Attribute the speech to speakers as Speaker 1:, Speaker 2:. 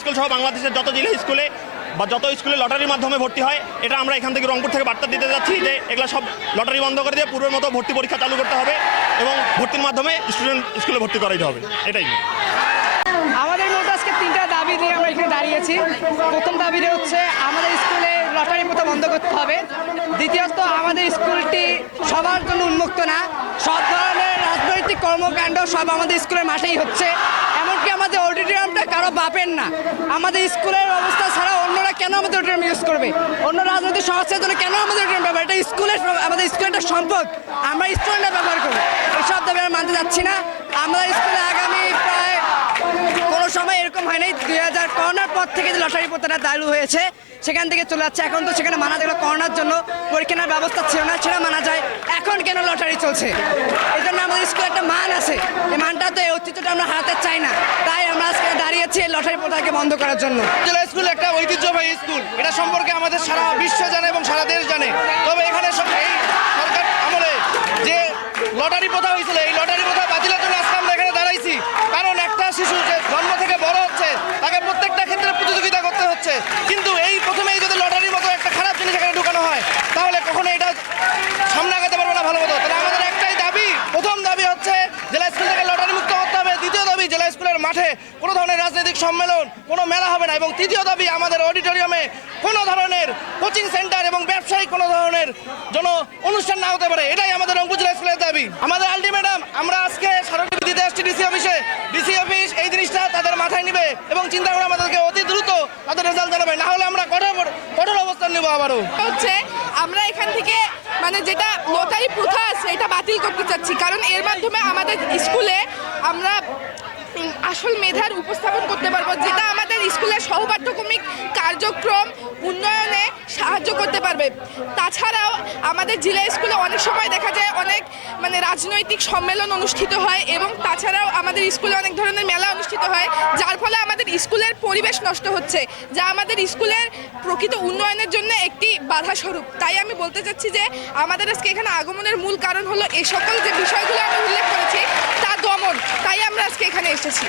Speaker 1: School সহ বাংলাদেশের যত জেলা স্কুলে বা যত স্কুলে লটারির মাধ্যমে ভর্তি হয়, এটা আমরা এখান থেকে রংপুর থেকে বার্তা দিতে যাচ্ছি যে এগুলো সব লটারি বন্ধ করে দিয়ে পূর্বের মতো ভর্তি পরীক্ষা চালু করতে হবে এবং ভর্তির মাধ্যমে স্টুডেন্ট স্কুলে ভর্তি করাইতে হবে। এটাই।
Speaker 2: আমাদের মধ্যে আজকে তিনটা দাবি নিয়ে আমরা এখানে দাঁড়িয়েছি। প্রথম দাবিটা হচ্ছে আমাদের স্কুলে লটারি প্রথা বন্ধ করতে হবে। দ্বিতীয়ত, আমাদের স্কুলটি সবার জন্য উন্মুক্ত না। কর্মকাণ্ড সব আমাদের স্কুলের মাঠেই হচ্ছে। এমনকি আমাদের অডিটোরিয়ামটা কারও বাপের না। আমাদের স্কুলের অবস্থা ছাড়া অন্যরা কেন আমাদের অডিটোরিয়াম ইউজ করবে? অন্য রাজনৈতিক সংস্থার জন্য কেন আমাদের অডিটোরিয়াম ব্যবহার? এটা স্কুলের আমাদের স্কুলের একটা সম্পদ। আমরা স্টুডেন্টরা ব্যবহার করব। এসব দাবি আমরা মানতে যাচ্ছি না। আমরা স্কুলে আগামী প্রায় কোনো সময় এরকম হয় নাই দুই হাজার করোনার পর থেকে যে লটারি প্রথাটা চালু হয়েছে, সেখান থেকে চলে যাচ্ছে। এখন তো সেখানে মানা গেল করোনার জন্য পরীক্ষা নেওয়ার ব্যবস্থা ছিল না, সেটা মানা যায়। এখন কেন লটারি চলছে? এই জন্য আমাদের একটা মান আছে। এই মানটা তো এই ঐতিহ্যটা আমরা হারাতে চাই না। তাই আমরা আজকে দাঁড়িয়েছি এই লটারি প্রথাকে বন্ধ করার জন্য।
Speaker 3: জেলা স্কুল একটা ঐতিহ্যবাহী স্কুল। এটা সম্পর্কে আমাদের সারা বিশ্ব জানে এবং সারা দেশ জানে। তবে এখানে সরকার আমলে যে লটারি প্রথা হয়েছিল, এই লটারি প্রথা বাতিলের জন্য আজকে আমরা এখানে দাঁড়াইছি কারণ একটা শিশু যে জন্ম থেকে বড় হচ্ছে তাকে প্রত্যেকটা ক্ষেত্রে প্রতিযোগিতা করতে হচ্ছে কিন্তু এই প্রথমেই যদি লটারির মতো একটা খারাপ জিনিস এখানে ঢুকানো হয় তাহলে কখনো এটা সামনে আগাতে পারব না ভালো মতো তাহলে আমাদের একটাই দাবি প্রথম দাবি হচ্ছে জেলা স্কুল থেকে লটারি মুক্ত করতে হবে দ্বিতীয় দাবি জেলা স্কুলের মাঠে কোনো ধরনের রাজনৈতিক সম্মেলন, কোনো মেলা হবে না। এবং তৃতীয় দাবি, আমাদের অডিটোরিয়ামে কোনো ধরনের কোচিং সেন্টার এবং ব্যবসায়িক কোনো ধরনের যেন অনুষ্ঠান না হতে পারে। এটাই আমাদের রংপুর জেলা স্কুলের দাবি। আমাদের আলটিমেটাম আমরা আজকে দিতে আসছি ডিসি অফিসে। ডিসি অফিস এই জিনিসটা তাদের মাথায় নিবে এবং চিন্তা করে আমাদেরকে অতি দ্রুত তাদের রেজাল্ট জানাবে। না হলে আমরা কঠোর কঠোর অবস্থান নেব আবারও।
Speaker 4: হচ্ছে, আমরা এখান থেকে মানে যেটা লটারি প্রথা আছে, এটা বাতিল করতে চাচ্ছি। কারণ এর মাধ্যমে আমাদের স্কুলে আমরা আসল মেধার উপস্থাপন করতে পারব যেটা আমাদের স্কুলের সহপাঠ্যক্রমিক কার্যক্রম উন্নয়নে সাহায্য করতে পারবে। তাছাড়াও আমাদের জেলা স্কুলে অনেক সময় দেখা যায় অনেক মানে রাজনৈতিক সম্মেলন অনুষ্ঠিত হয় এবং তাছাড়াও আমাদের স্কুলে অনেক ধরনের মেলা অনুষ্ঠিত হয়, যার ফলে আমাদের স্কুলের পরিবেশ নষ্ট হচ্ছে, যা আমাদের স্কুলের প্রকৃত উন্নয়নের জন্য একটি বাধা স্বরূপ তাই আমি বলতে চাচ্ছি যে আমাদের আজকে এখানে আগমনের মূল কারণ হলো এই সকল যে বিষয়গুলো আমি উল্লেখ করেছি, তা দমন। তাই আমরা আজকে এখানে এসেছি।